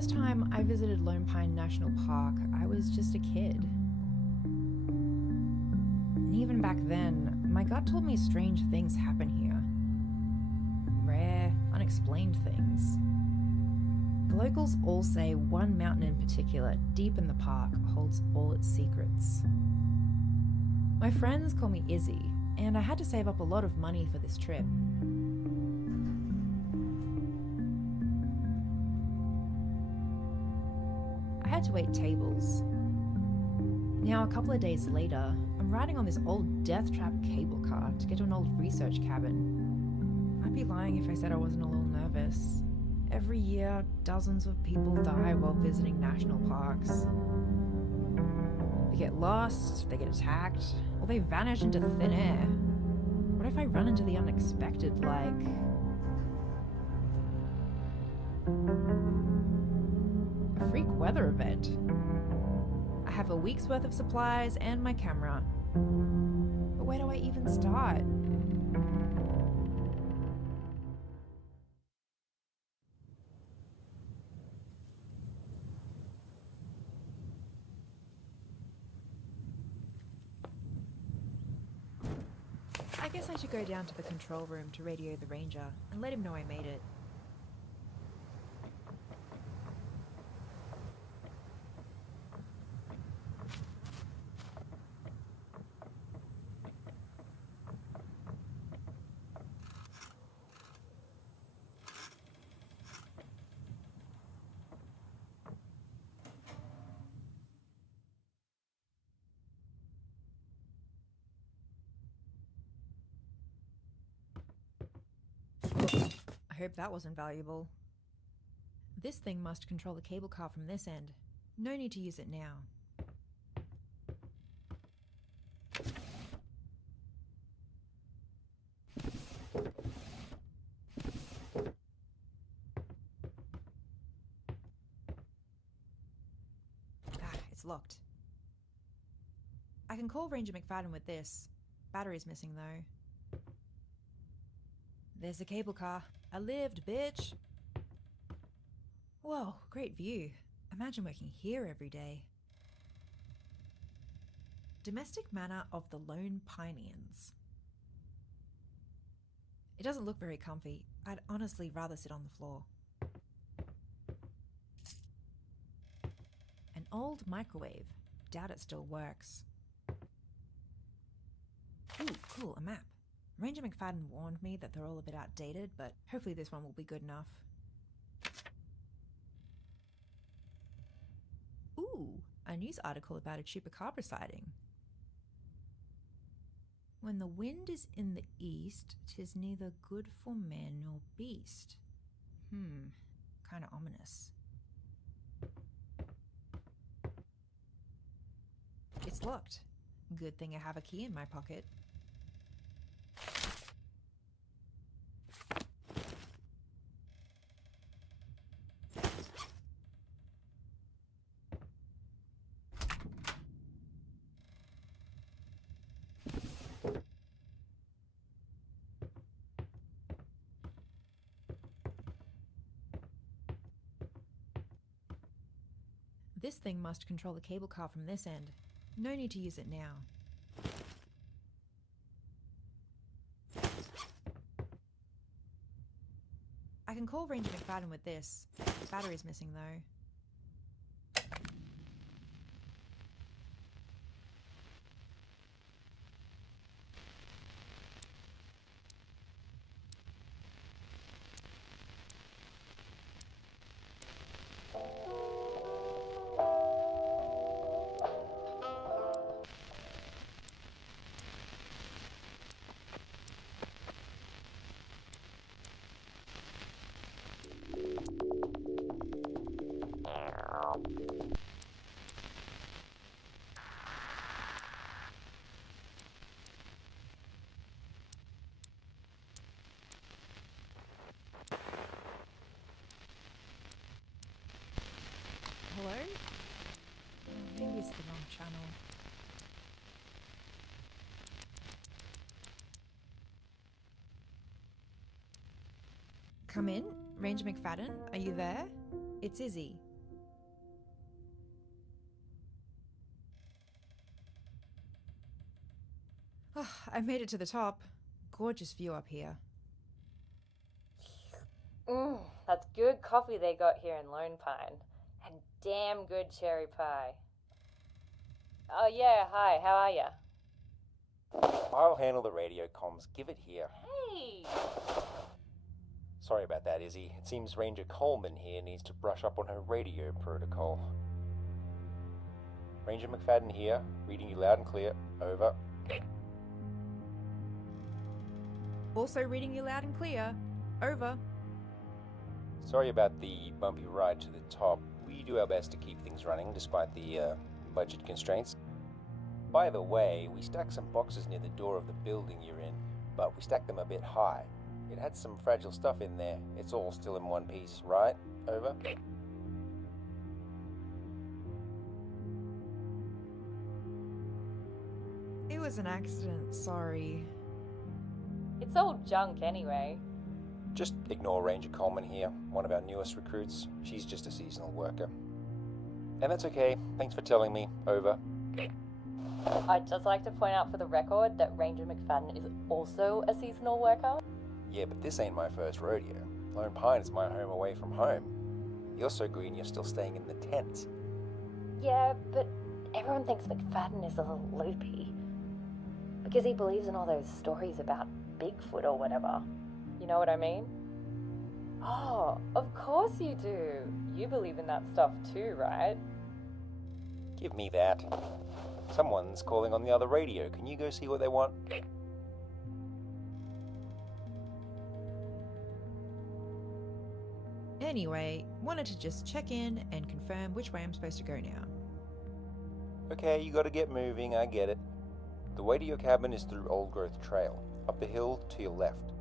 first time I visited Lone Pine National Park, I was just a kid. And even back then, my gut told me strange things happen here. Rare, unexplained things. The locals all say one mountain in particular, deep in the park, holds all its secrets. My friends call me Izzie, and I had to save up a lot of money for this trip. I had to wait tables. Now, a couple of days later, I'm riding on this old death trap cable car to get to an old research cabin. I'd be lying if I said I wasn't a little nervous. Every year, dozens of people die while visiting national parks. They get lost, they get attacked, or they vanish into thin air. What if I run into the unexpected, like... a freak weather event? I have a week's worth of supplies and my camera. But where do I even start? I guess I should go down to the control room to radio the ranger and let him know I made it. I hope that wasn't valuable. This thing must control the cable car from this end. No need to use it now. It's locked. I can call Ranger McFadden with this. Battery's missing though. There's the cable car. I lived, bitch! Whoa, great view. Imagine working here every day. Domestic manor of the Lone Pineans. It doesn't look very comfy. I'd honestly rather sit on the floor. An old microwave. Doubt it still works. Ooh, cool, a map. Ranger McFadden warned me that they're all a bit outdated, but hopefully this one will be good enough. Ooh, a news article about a chupacabra sighting. When the wind is in the east, 'tis neither good for man nor beast. Kinda ominous. It's locked. Good thing I have a key in my pocket. This thing must control the cable car from this end. No need to use it now. I can call Ranger McFadden with this. Battery's missing though. Hello? Maybe it's the wrong channel. Come in, Ranger McFadden, are you there? It's Izzie. I made it to the top. Gorgeous view up here. That's good coffee they got here in Lone Pine. And damn good cherry pie. Oh yeah, hi, how are ya? I'll handle the radio comms. Give it here. Hey! Sorry about that, Izzie. It seems Ranger Coleman here needs to brush up on her radio protocol. Ranger McFadden here, reading you loud and clear. Over. Also reading you loud and clear. Over. Sorry about the bumpy ride to the top. We do our best to keep things running despite the budget constraints. By the way, we stacked some boxes near the door of the building you're in, but we stacked them a bit high. It had some fragile stuff in there. It's all still in one piece, right? Over. It was an accident, sorry. It's all junk anyway. Just ignore Ranger Coleman here, one of our newest recruits. She's just a seasonal worker. And that's okay. Thanks for telling me. Over. I'd just like to point out for the record that Ranger McFadden is also a seasonal worker. Yeah, but this ain't my first rodeo. Lone Pine is my home away from home. You're so green you're still staying in the tent. Yeah, but everyone thinks McFadden is a little loopy. Because he believes in all those stories about Bigfoot or whatever. You know what I mean? Oh, of course you do. You believe in that stuff too, right? Give me that. Someone's calling on the other radio. Can you go see what they want? Anyway, wanted to just check in and confirm which way I'm supposed to go now. Okay, you gotta get moving, I get it. The way to your cabin is through Old Growth Trail, up the hill to your left.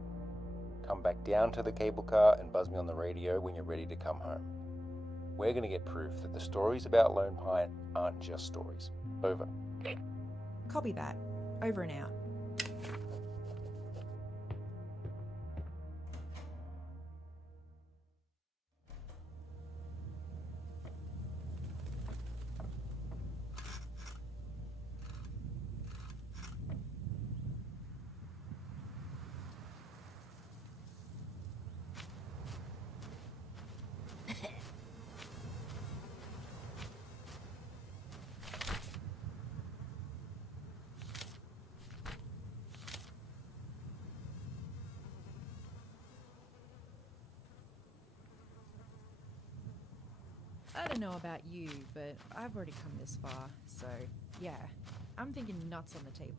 Come back down to the cable car and buzz me on the radio when you're ready to come home. We're gonna get proof that the stories about Lone Pine aren't just stories. Over. Copy that. Over and out. I don't know about you, but I've already come this far, so yeah, I'm thinking nuts on the table.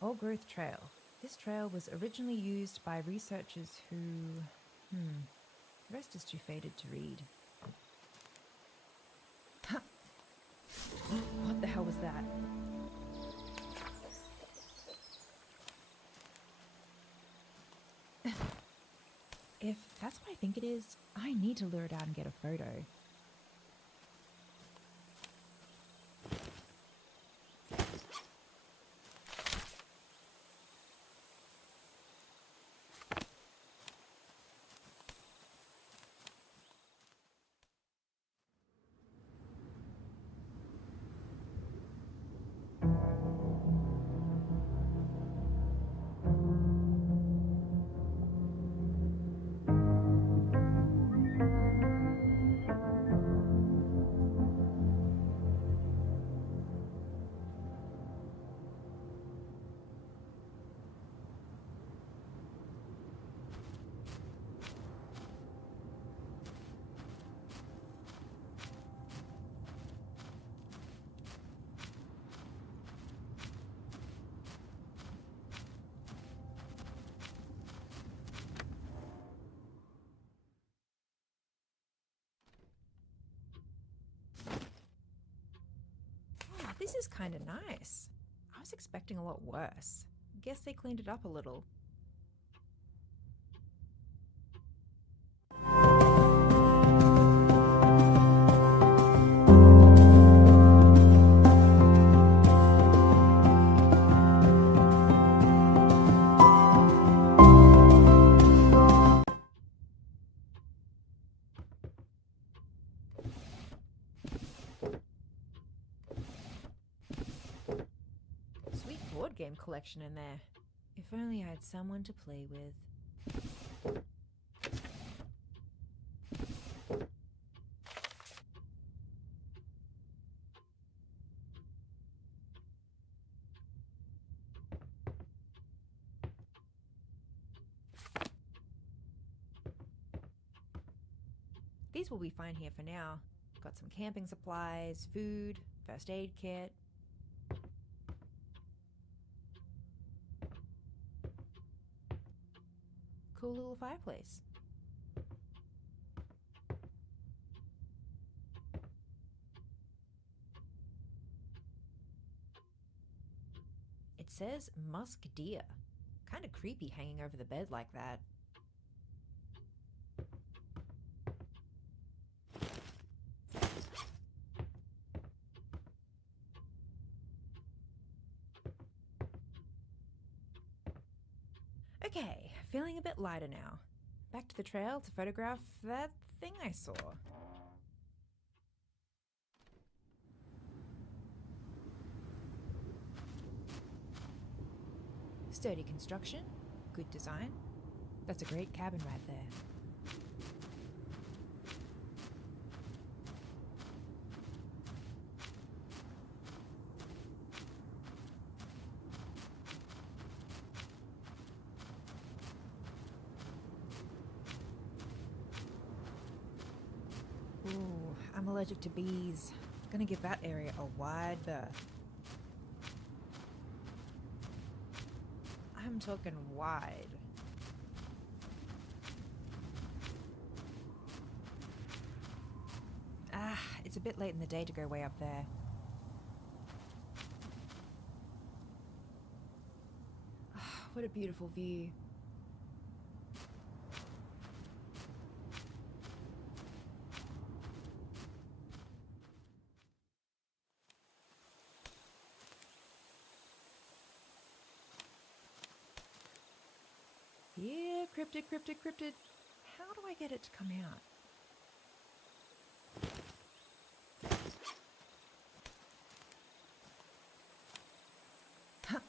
Old Growth Trail. This trail was originally used by researchers who... the rest is too faded to read. What the hell was that? If that's what I think it is, I need to lure it out and get a photo. This is kind of nice. I was expecting a lot worse. Guess they cleaned it up a little. aquarium collection in there. If only I had someone to play with. These will be fine here for now. Got some camping supplies, food, first aid kit. Cool little fireplace. It says musk deer. Kinda creepy hanging over the bed like that. Okay, feeling a bit lighter now. Back to the trail to photograph that thing I saw. Sturdy construction, good design. That's a great cabin right there. Ooh, I'm allergic to bees. Gonna give that area a wide berth. I'm talking wide. It's a bit late in the day to go way up there. What a beautiful view. Yeah, cryptid, cryptid, cryptid. How do I get it to come out? Huh.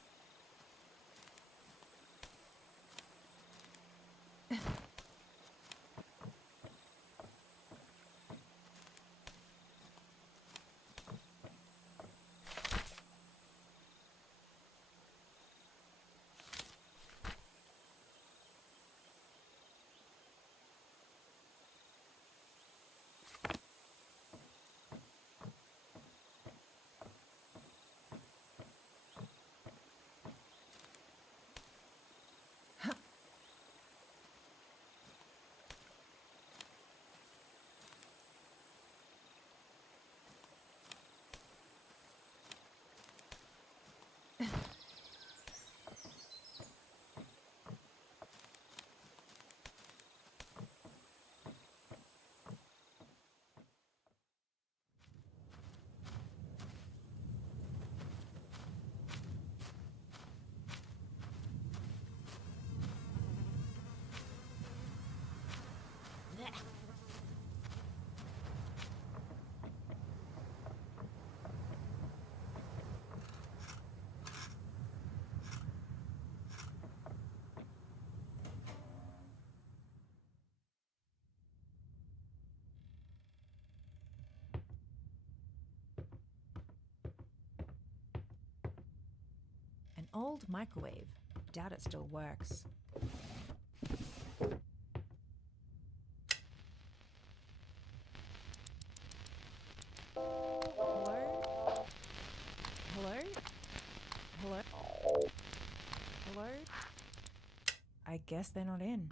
An old microwave. Doubt it still works. Hello? Hello? Hello? Hello? I guess they're not in.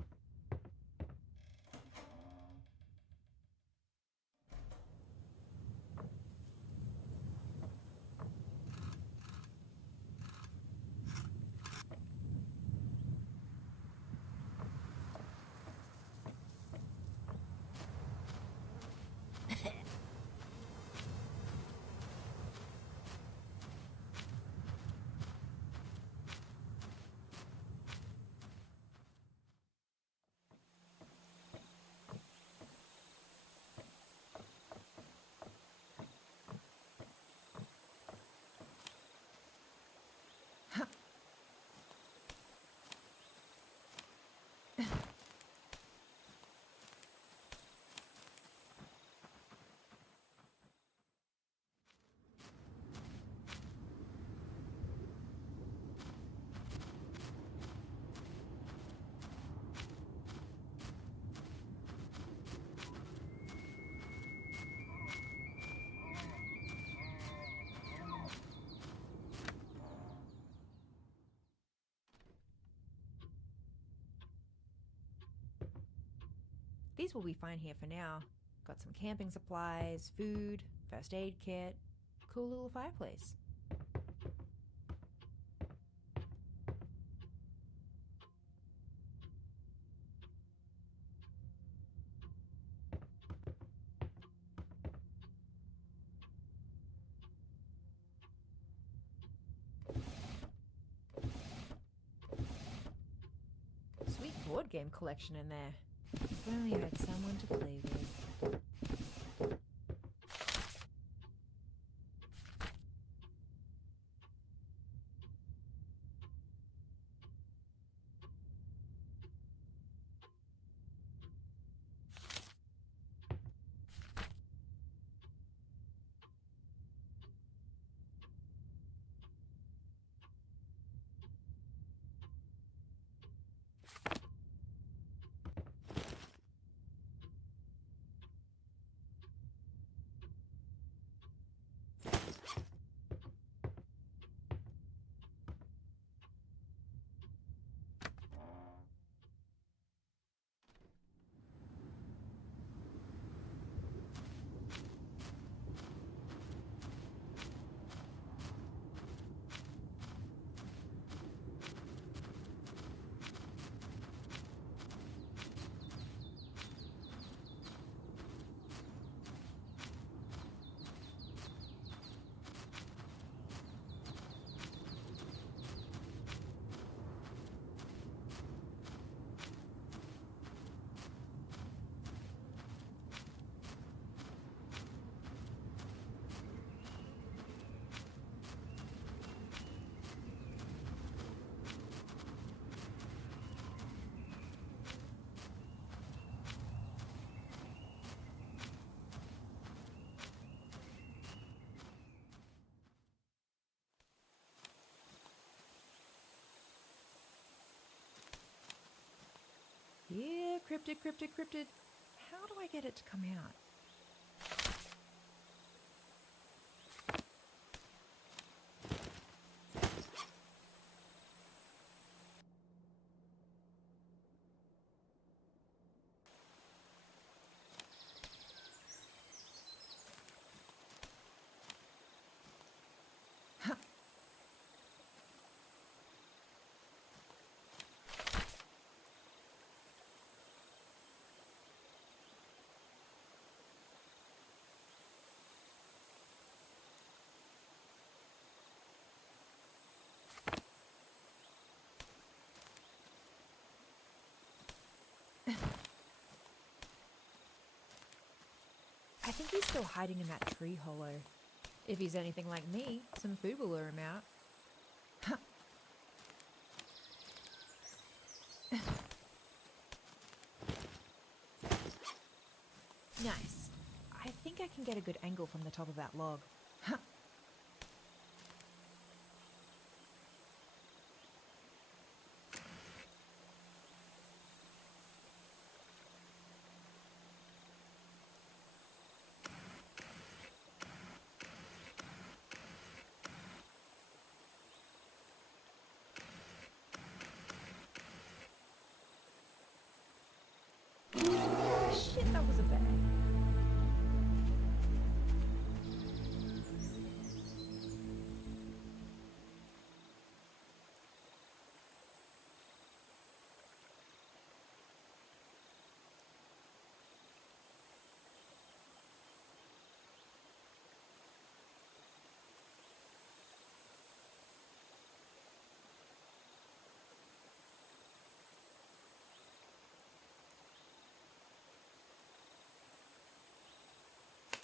These will be fine here for now. Got some camping supplies, food, first aid kit, cool little fireplace. Sweet board game collection in there. If only I had someone to play with. Yeah, cryptid, cryptid, cryptid. How do I get it to come out? I think he's still hiding in that tree hollow. If he's anything like me, some food will lure him out. Nice. I think I can get a good angle from the top of that log. Shit, that was a bear.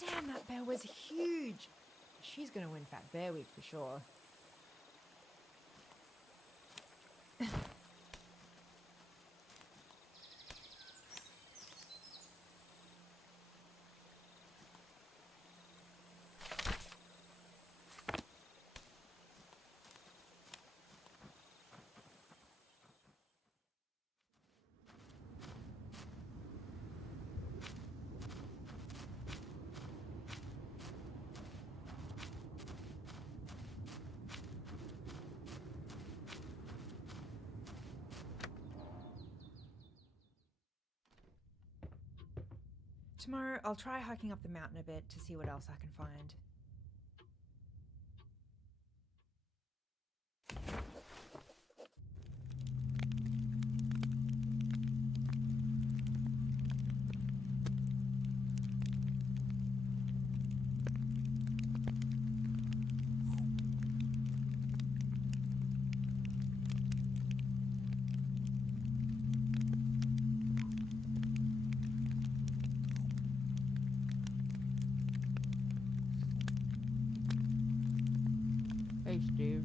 Damn, that bear was huge. She's gonna win Fat Bear Week for sure. Tomorrow, I'll try hiking up the mountain a bit to see what else I can find. Hey, Steve.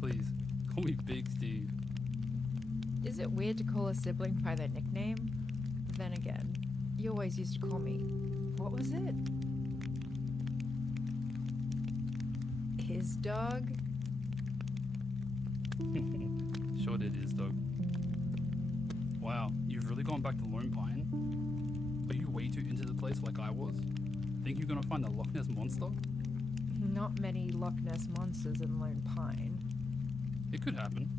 Please, call me Big Steve. Is it weird to call a sibling by their nickname? Then again, you always used to call me. What was it? His dog? Sure it is, dog. Wow, you've really gone back to Lone Pine? Are you way too into the place like I was? Think you're gonna find the Loch Ness Monster? Not many Loch Ness monsters in Lone Pine. It could happen.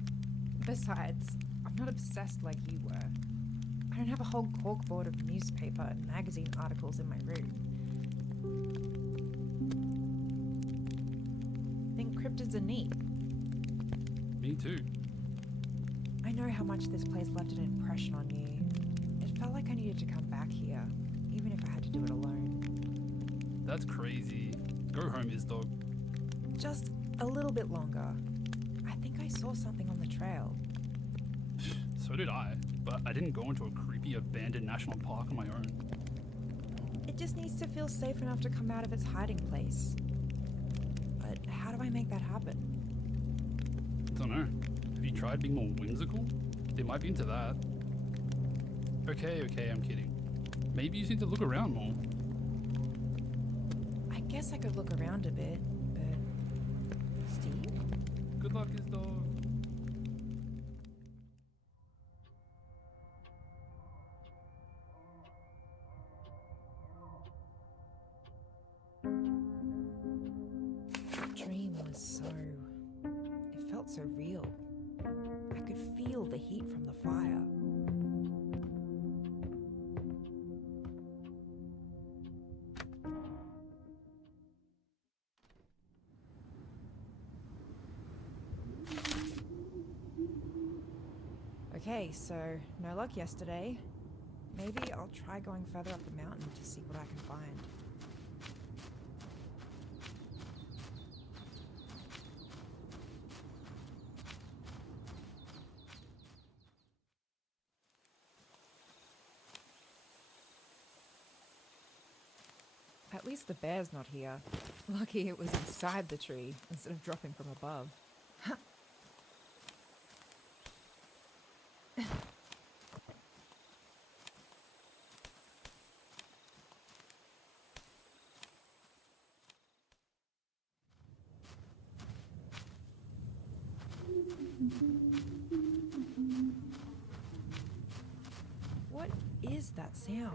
Besides, I'm not obsessed like you were. I don't have a whole corkboard of newspaper and magazine articles in my room. Think cryptids are neat. Me too. I know how much this place left an impression on you. It felt like I needed to come back here, even if I had to do it alone. That's crazy. Go home, dog. Just a little bit longer. I think I saw something on the trail. So did I, but I didn't go into a creepy abandoned national park on my own. It just needs to feel safe enough to come out of its hiding place. But how do I make that happen? Don't know. Have you tried being more whimsical? They might be into that. Okay, I'm kidding. Maybe you just need to look around more. I guess I could look around a bit, but... Steve? Good luck, dog. That dream was so... It felt so real. I could feel the heat from the fire. Okay, so no luck yesterday. Maybe I'll try going further up the mountain to see what I can find. At least the bear's not here. Lucky it was inside the tree instead of dropping from above. What is that sound?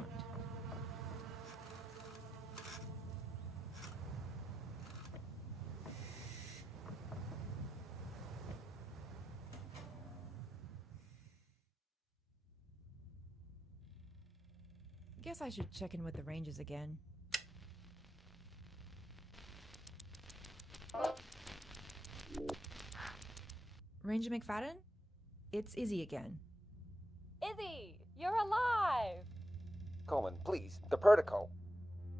Guess I should check in with the rangers again. Ranger McFadden? It's Izzie again. Izzie, you're alive! Coleman, please, the protocol.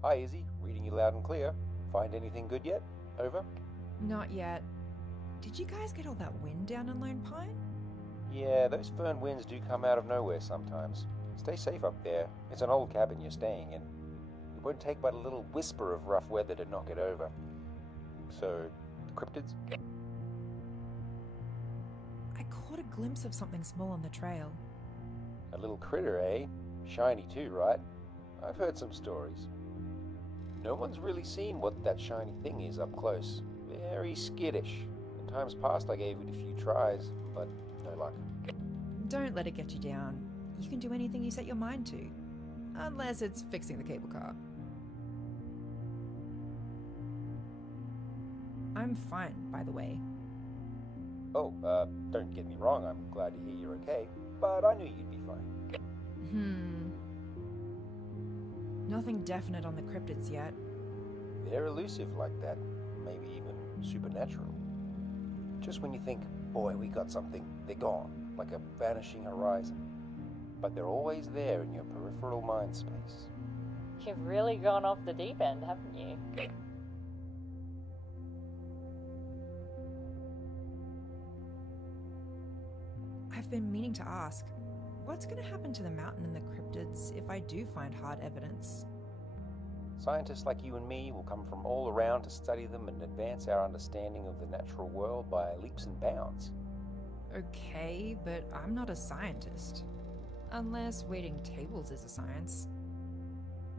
Hi, Izzie. Reading you loud and clear. Find anything good yet? Over. Not yet. Did you guys get all that wind down in Lone Pine? Yeah, those fern winds do come out of nowhere sometimes. Stay safe up there. It's an old cabin you're staying in. It won't take but a little whisper of rough weather to knock it over. So, the cryptids? I caught a glimpse of something small on the trail. A little critter, eh? Shiny too, right? I've heard some stories. No one's really seen what that shiny thing is up close. Very skittish. In times past I gave it a few tries, but no luck. Don't let it get you down. You can do anything you set your mind to. Unless it's fixing the cable car. I'm fine, by the way. Oh, don't get me wrong, I'm glad to hear you're okay, but I knew you'd be fine. Nothing definite on the cryptids yet. They're elusive like that, maybe even supernatural. Just when you think, boy, we got something, they're gone, like a vanishing horizon. But they're always there in your peripheral mind space. You've really gone off the deep end, haven't you? I've been meaning to ask, what's going to happen to the mountain and the cryptids if I do find hard evidence? Scientists like you and me will come from all around to study them and advance our understanding of the natural world by leaps and bounds. Okay, but I'm not a scientist. Unless waiting tables is a science.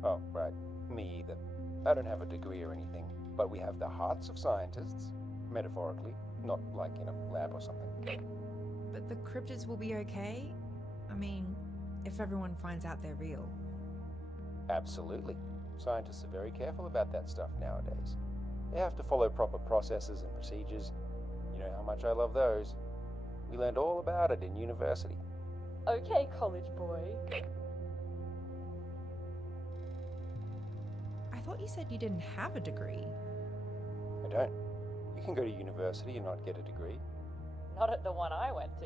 Oh, right. Me either. I don't have a degree or anything, but we have the hearts of scientists, metaphorically, not like in a lab or something. But the cryptids will be okay? I mean, if everyone finds out they're real. Absolutely. Scientists are very careful about that stuff nowadays. They have to follow proper processes and procedures. You know how much I love those. We learned all about it in university. Okay, college boy. I thought you said you didn't have a degree. I don't. You can go to university and not get a degree. Not at the one I went to.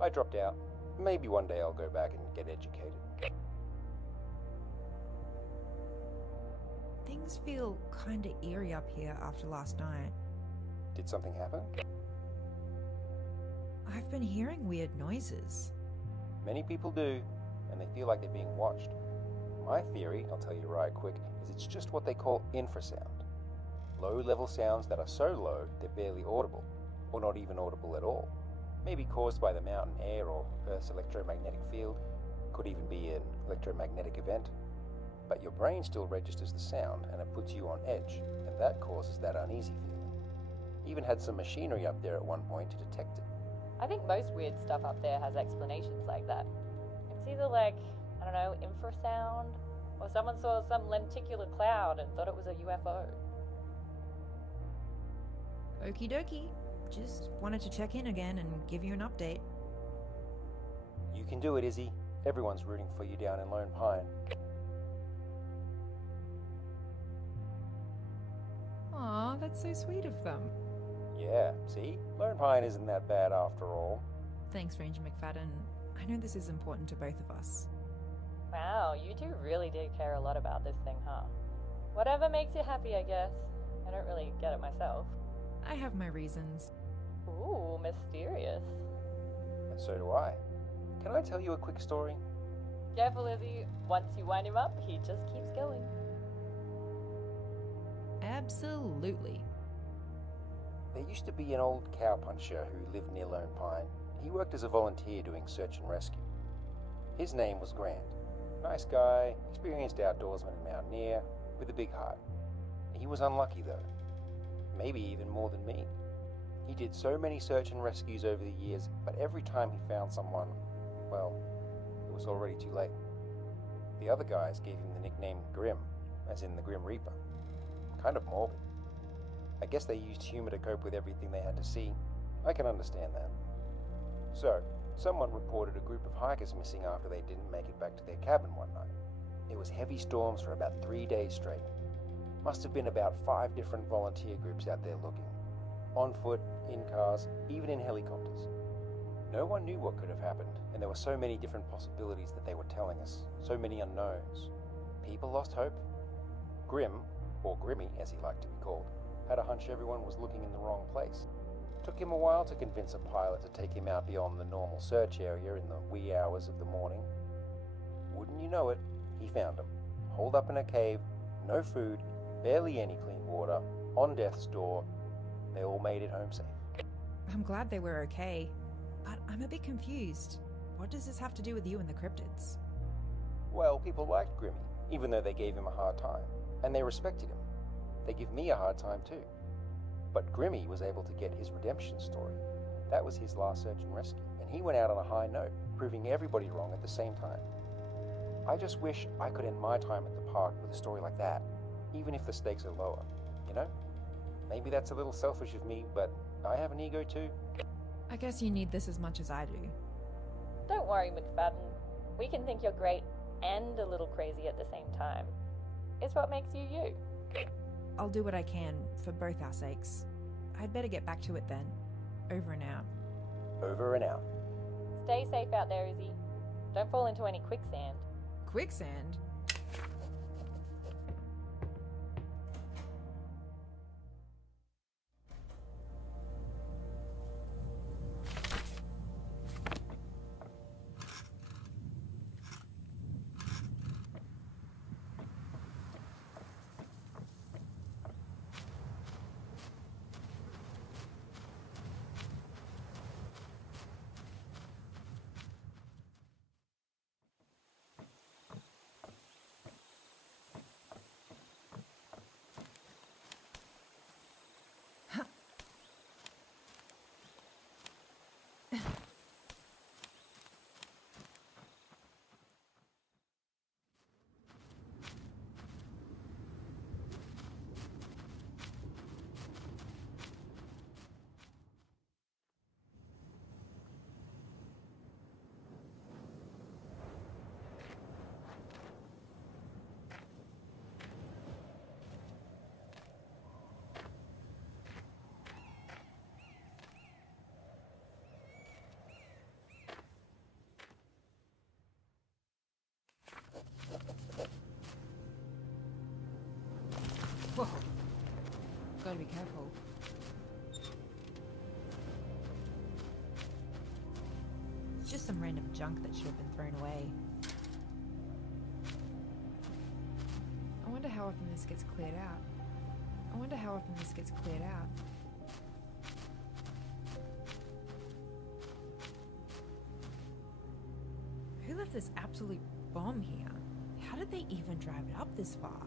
I dropped out. Maybe one day I'll go back and get educated. Things feel kinda eerie up here after last night. Did something happen? I've been hearing weird noises. Many people do, and they feel like they're being watched. My theory, I'll tell you right quick, is it's just what they call infrasound. Low-level sounds that are so low they're barely audible, or not even audible at all. Maybe caused by the mountain air or Earth's electromagnetic field. Could even be an electromagnetic event. But your brain still registers the sound, and it puts you on edge, and that causes that uneasy feeling. Even had some machinery up there at one point to detect it. I think most weird stuff up there has explanations like that. It's either like, I don't know, infrasound, or someone saw some lenticular cloud and thought it was a UFO. Okie dokie. Just wanted to check in again and give you an update. You can do it, Izzie. Everyone's rooting for you down in Lone Pine. Aw, that's so sweet of them. Yeah, see? Lone Pine isn't that bad after all. Thanks, Ranger McFadden. I know this is important to both of us. Wow, you two really do care a lot about this thing, huh? Whatever makes you happy, I guess. I don't really get it myself. I have my reasons. Ooh, mysterious. And so do I. Can I tell you a quick story? Careful, Izzie. Once you wind him up, he just keeps going. Absolutely. There used to be an old cowpuncher who lived near Lone Pine. He worked as a volunteer doing search and rescue. His name was Grant. Nice guy, experienced outdoorsman and mountaineer, with a big heart. He was unlucky though. Maybe even more than me. He did so many search and rescues over the years, but every time he found someone, well, it was already too late. The other guys gave him the nickname Grim, as in the Grim Reaper. Kind of morbid. I guess they used humor to cope with everything they had to see. I can understand that. So, someone reported a group of hikers missing after they didn't make it back to their cabin one night. It was heavy storms for about 3 days straight. Must have been about 5 different volunteer groups out there looking. On foot, in cars, even in helicopters. No one knew what could have happened, and there were so many different possibilities that they were telling us, so many unknowns. People lost hope. Grim, or Grimmy as he liked to be called, had a hunch everyone was looking in the wrong place. Took him a while to convince a pilot to take him out beyond the normal search area in the wee hours of the morning. Wouldn't you know it, he found them, holed up in a cave, no food, barely any clean water, on death's door. They all made it home safe. I'm glad they were okay, but I'm a bit confused. What does this have to do with you and the cryptids? Well, people liked Grimmy, even though they gave him a hard time, and they respected him. They give me a hard time too. But Grimmy was able to get his redemption story. That was his last search and rescue, and he went out on a high note, proving everybody wrong at the same time. I just wish I could end my time at the park with a story like that, even if the stakes are lower, you know? Maybe that's a little selfish of me, but I have an ego too. I guess you need this as much as I do. Don't worry, McFadden. We can think you're great and a little crazy at the same time. It's what makes you you. I'll do what I can for both our sakes. I'd better get back to it then. Over and out. Over and out. Stay safe out there, Izzie. Don't fall into any quicksand. Quicksand? Whoa. Gotta be careful. Just some random junk that should have been thrown away. I wonder how often this gets cleared out. Who left this absolute bomb here? How did they even drive it up this far?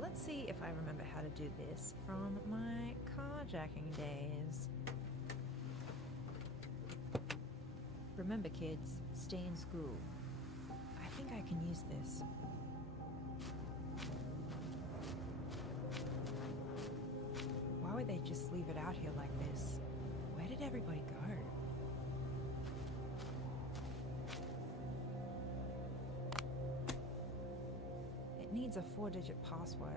Let's see if I remember how to do this from my carjacking days. Remember, kids, stay in school. I think I can use this. Why would they just leave it out here like this? Where did everybody go? It needs a 4-digit password.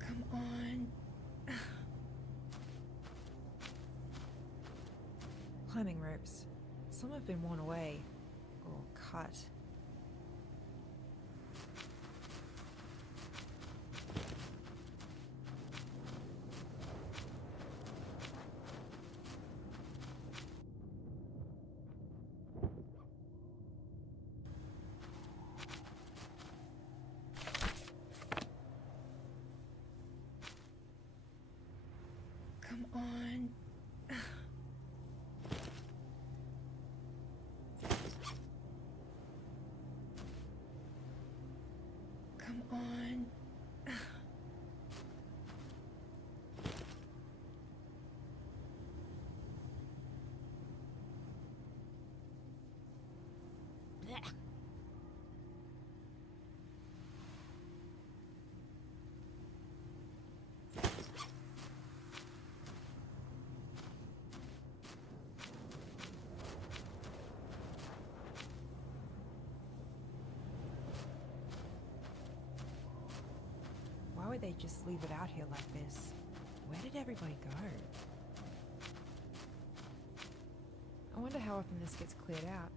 Come on. Climbing ropes. Some have been worn away or cut. on. Why would they just leave it out here like this? Where did everybody go? I wonder how often this gets cleared out.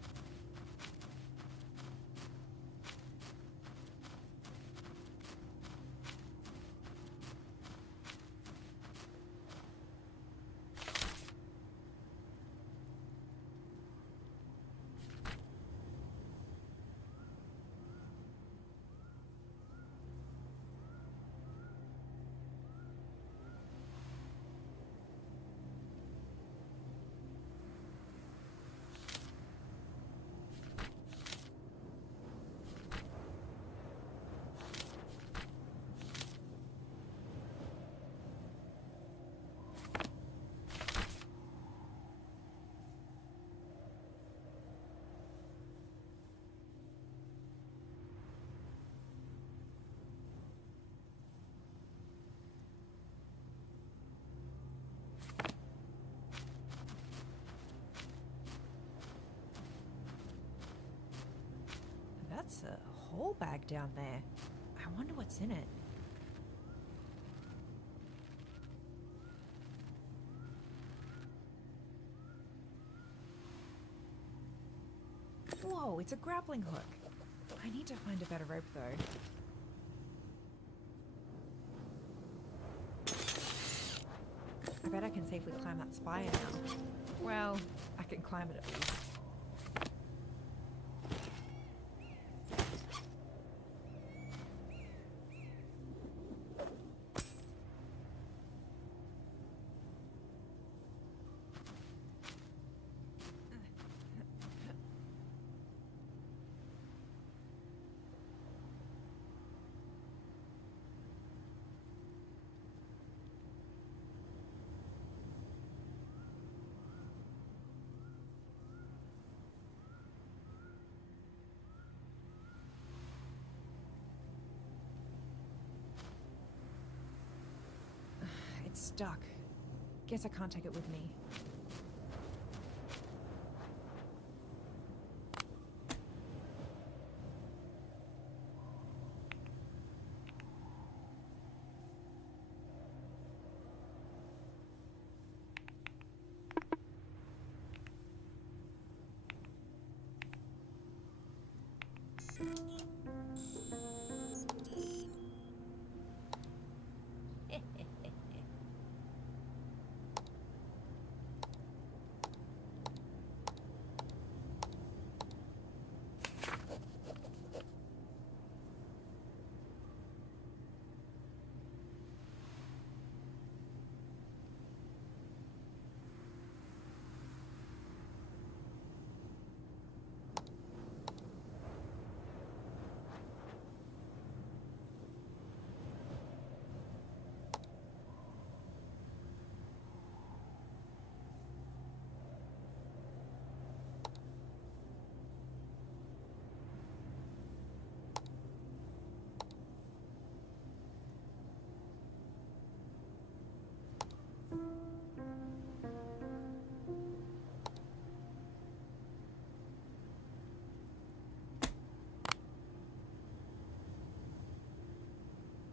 That's a whole bag down there. I wonder what's in it. Whoa, it's a grappling hook. I need to find a better rope though. I bet I can safely climb that spire now. Well, I can climb it at least. It's stuck. Guess I can't take it with me.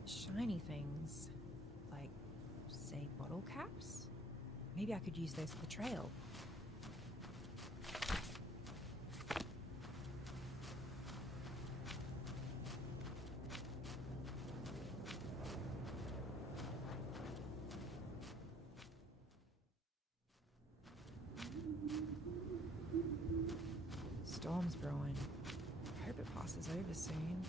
Shiny things. Like, say, bottle caps? Maybe I could use those for the trail. Storm's brewing. Hope it passes over soon.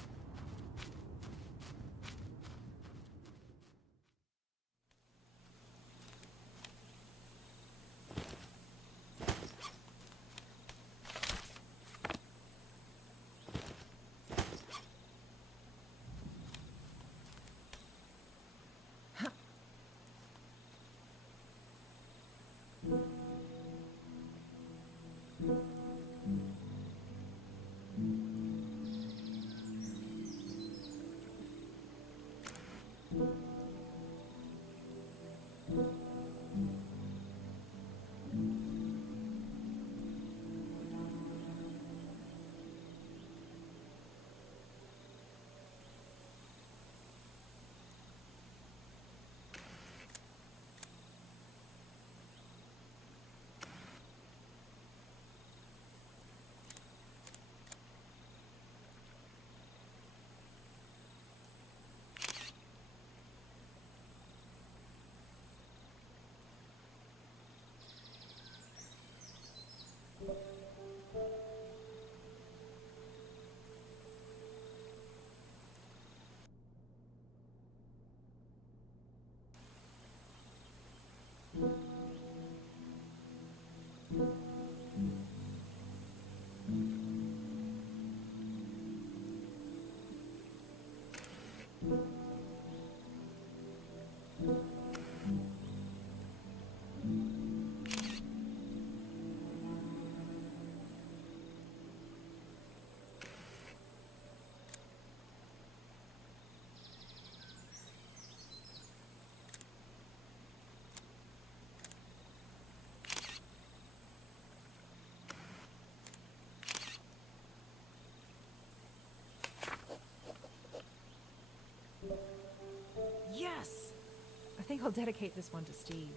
think I'll dedicate this one to Steve.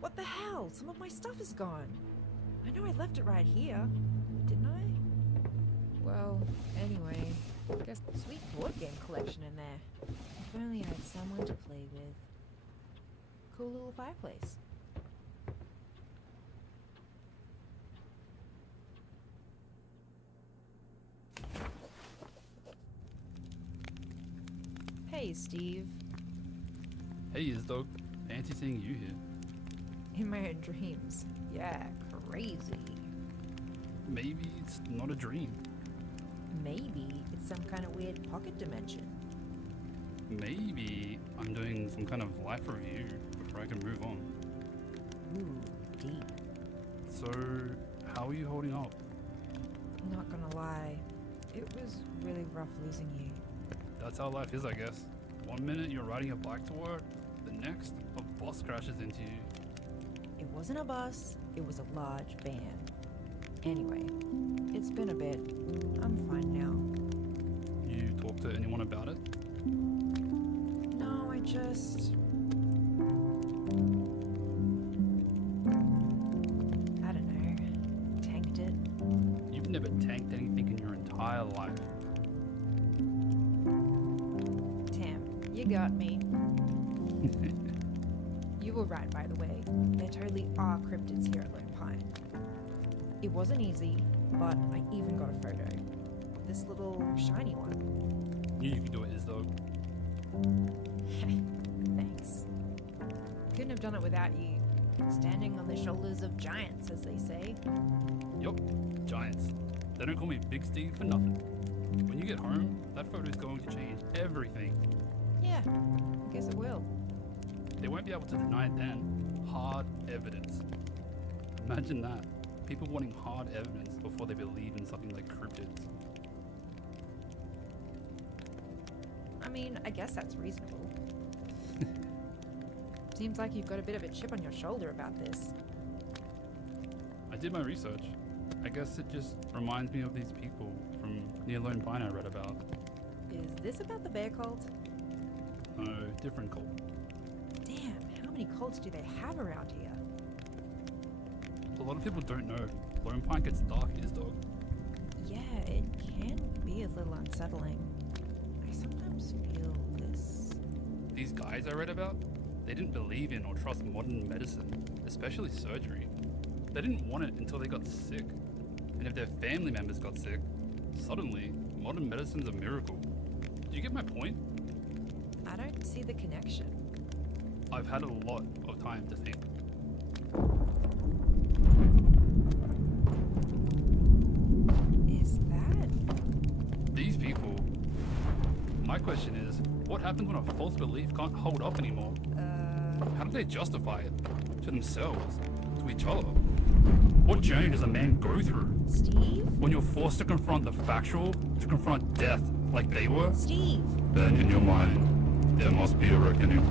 What the hell? Some of my stuff is gone. I know I left it right here, didn't I? Well, anyway, guess sweet board game collection in there. If only I had someone to play with. Cool little fireplace. Hey, Steve. Hey, Izdog. Fancy seeing you here. In my own dreams. Yeah, crazy. Maybe it's not a dream. Maybe it's some kind of weird pocket dimension. Maybe I'm doing some kind of life review before I can move on. Ooh, deep. So, how are you holding up? Not gonna lie, it was really rough losing you. That's how life is, I guess. 1 minute you're riding your bike to work, the next, a bus crashes into you. It wasn't a bus, it was a large van. Anyway, it's been a bit. I'm fine now. You talk to anyone about it? No, I just... I don't know. Tanked it. You've never tanked anything in your entire life. Tam, you got me. You were right, by the way. There totally are cryptids here at Lone Pine. It wasn't easy, but I even got a photo. This little shiny one. Knew you could do it, Izdog. Thanks. Couldn't have done it without you. Standing on the shoulders of giants, as they say. Yup, giants. They don't call me Big Steve for nothing. When you get home, that photo's going to change everything. Yeah, I guess it will. They won't be able to deny it then. Hard evidence. Imagine that. People wanting hard evidence before they believe in something like cryptids. I mean, I guess that's reasonable. Seems like you've got a bit of a chip on your shoulder about this. I did my research. I guess it just reminds me of these people from near Lone Pine I read about. Is this about the bear cult? No, different cult. Damn, how many cults do they have around here? A lot of people don't know. Lone Pine gets dark, Izdog. Yeah, it can be a little unsettling. I sometimes feel this... These guys I read about, they didn't believe in or trust modern medicine, especially surgery. They didn't want it until they got sick. And if their family members got sick, suddenly, modern medicine's a miracle. Do you get my point? I don't see the connection. I've had a lot of time to think. Is that... These people... My question is, what happens when a false belief can't hold up anymore? How do they justify it? To themselves? To each other? What journey does a man go through? Steve? When you're forced to confront the factual, to confront death like they were? Steve! Then in your mind, there must be a reckoning.